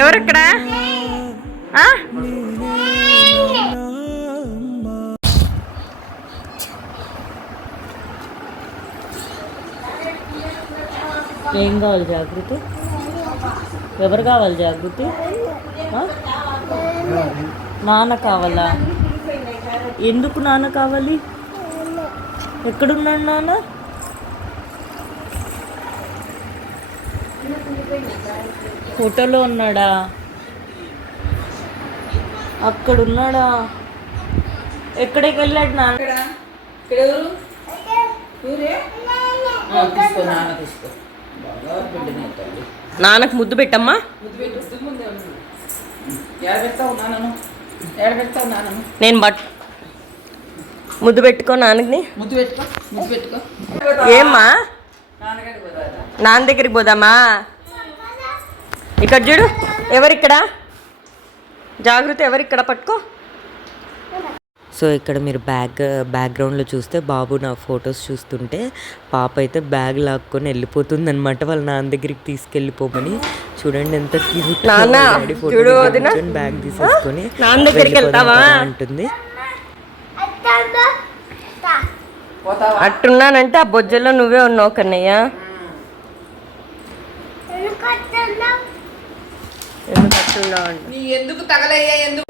ఎవరిక్కడ? ఏం కావాలి జాగృతి ఎవరు కావాలి జాగృతి? నాన్న కావాలా? ఎందుకు నాన్న కావాలి? ఎక్కడున్నాడు నాన్న? ఫోటోలో ఉన్నాడా? అక్కడ ఉన్నాడా ఎక్కడికి వెళ్ళాడు నాన్న? నాన్నకు ముద్దు పెట్టమ్మా. నేను బట్ ముద్దు పెట్టుకో నాన్నకి ముద్దు పెట్టుకో ముద్దు పెట్టుకో. ఏమ్మా? నాన్న దగ్గరికి పోదామా? ఇక్కడ చూడు ఎవరిక్కడ? జాగ్రత్త ఎవరిక్కడ? పట్టుకో. సో ఇక్కడ మీరు బ్యాక్ బ్యాక్గ్రౌండ్లో చూస్తే బాబు నా ఫొటోస్ చూస్తుంటే పాప అయితే బ్యాగ్ లాక్కొని వెళ్ళిపోతుంది అనమాట వాళ్ళ నాన్న దగ్గరికి తీసుకెళ్ళిపోమని. చూడండి ఎంత క్యూట్. బ్యాగ్ తీసేసుకొని పోతావా అట్టున్నానంటే ఆ బొజ్జలో నువ్వే ఉన్నావు కన్నయ్య. అంటే. నీ ఎందుకు తగలయ్యా ఎందుకు?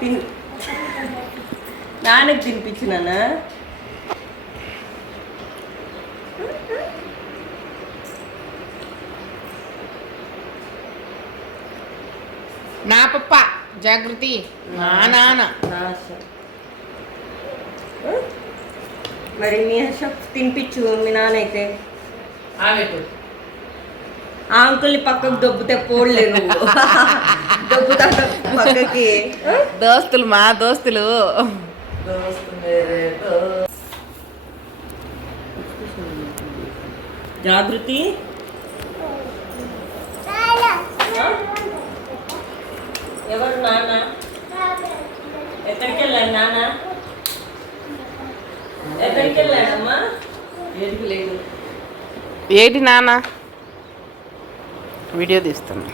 తిన్- నాన్నకి తినిపించినానా నా? పప్ప జాగృతి నా నాన్న. నాశ మరి మీ హర్ష తినిపించు మీ నాన్న అయితే. ఆమెకు ఆ అంకుల్ని పక్కకు దొబ్బుతే పోడలేదు దొబ్బుతా పక్కకి. దోస్తులు మా దోస్తులు. జాగృతి? ఎవరు నాన్న? ఎక్కడికి వెళ్ళాడు నాన్న? ఎక్కడికి వెళ్ళాడమ్మా ఏడికి లేదు. ఏంటి నాన్న? వీడియో తీస్తున్నా.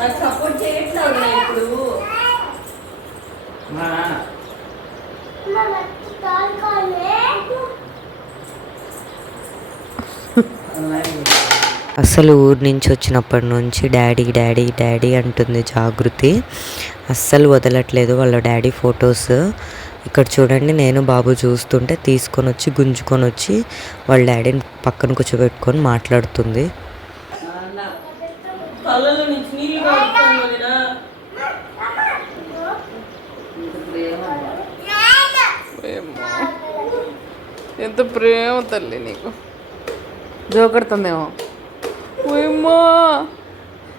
నాకు సపోర్ట్ చేయట్లా ఉన్నాయి ఇప్పుడు? మా నాన్న అస్సలు ఊరు నుంచి వచ్చినప్పటి నుంచి డాడీ డాడీ డాడీ అంటుంది జాగృతి. అస్సలు వదలట్లేదు వాళ్ళ డాడీ ఫొటోస్. ఇక్కడ చూడండి నేను బాబు చూస్తుంటే తీసుకొని వచ్చి గుంజుకొని వచ్చి వాళ్ళ డాడీని పక్కన కూర్చోబెట్టుకొని మాట్లాడుతుంది. ఎంత ప్రేమ తల్లి నీకు. జోకడుతుందేమో. ఓయమ్మా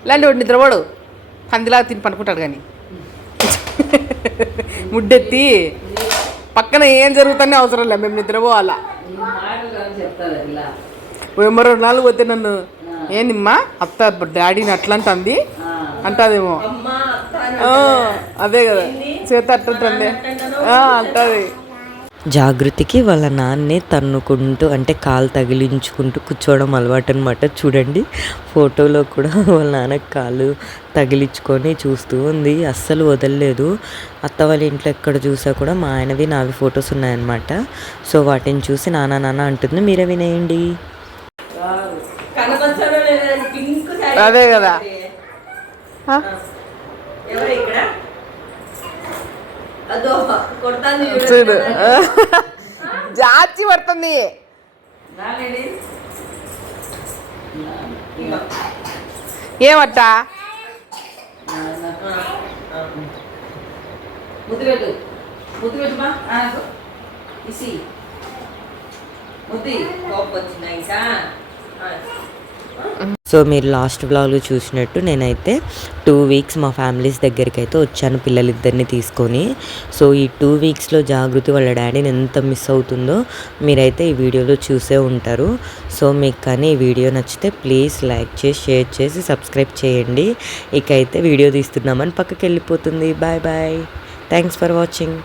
లాంటి వాడు నిద్రపోడు. పందిలా తిని పనుకుంటాడు కానీ. ముడ్డెత్తి పక్కన ఏం జరుగుతుందో అవసరం లేదు మేము నిద్రపోవాలా. ఓయమ్మ రెండు నాలుగు పోతే నన్ను ఏందిమ్మా? అత్త డాడీని అట్లా అంటుంది అంటాదేమో. అదే కదా. చేత అట్టుంటుంది అంటది. జాగృతికి వాళ్ళ నాన్నే తన్నుకుంటూ అంటే కాలు తగిలించుకుంటూ కూర్చోవడం అలవాటు అనమాట చూడండి ఫోటోలో కూడా వాళ్ళ నాన్నకి కాలు తగిలించుకొని చూస్తూ ఉంది. అస్సలు వదలలేదు. అత్త వాళ్ళ ఇంట్లో ఎక్కడ చూసా కూడా మా ఆయనవి నావి ఫొటోస్ ఉన్నాయన్నమాట. సో వాటిని చూసి నాన్న నాన్న అంటుంది మీరే వినేయండి. అదే కదా ఆ? ఎవరు ఇక్కడ అదో కొడతాంది చూడు జాచి పడుతుంది. ఏమట్టా ముద్దు కోపం వచ్చిందా ఇంకా ఆ. సో మీరు లాస్ట్ వ్లాగ్లో చూసినట్టు నేనైతే టూ వీక్స్ మా ఫ్యామిలీస్ దగ్గరికి అయితే వచ్చాను పిల్లలిద్దరిని తీసుకొని. సో ఈ టూ వీక్స్లో జాగృతి వాళ్ళ డాడీని ఎంత మిస్ అవుతుందో మీరైతే ఈ వీడియోలో చూసే ఉంటారు. సో మీకు కానీ ఈ వీడియో నచ్చితే ప్లీజ్ లైక్ చేసి షేర్ చేసి సబ్స్క్రైబ్ చేయండి. ఇక అయితే వీడియో తీస్తున్నామని పక్కకి వెళ్ళిపోతుంది bye bye thanks for watching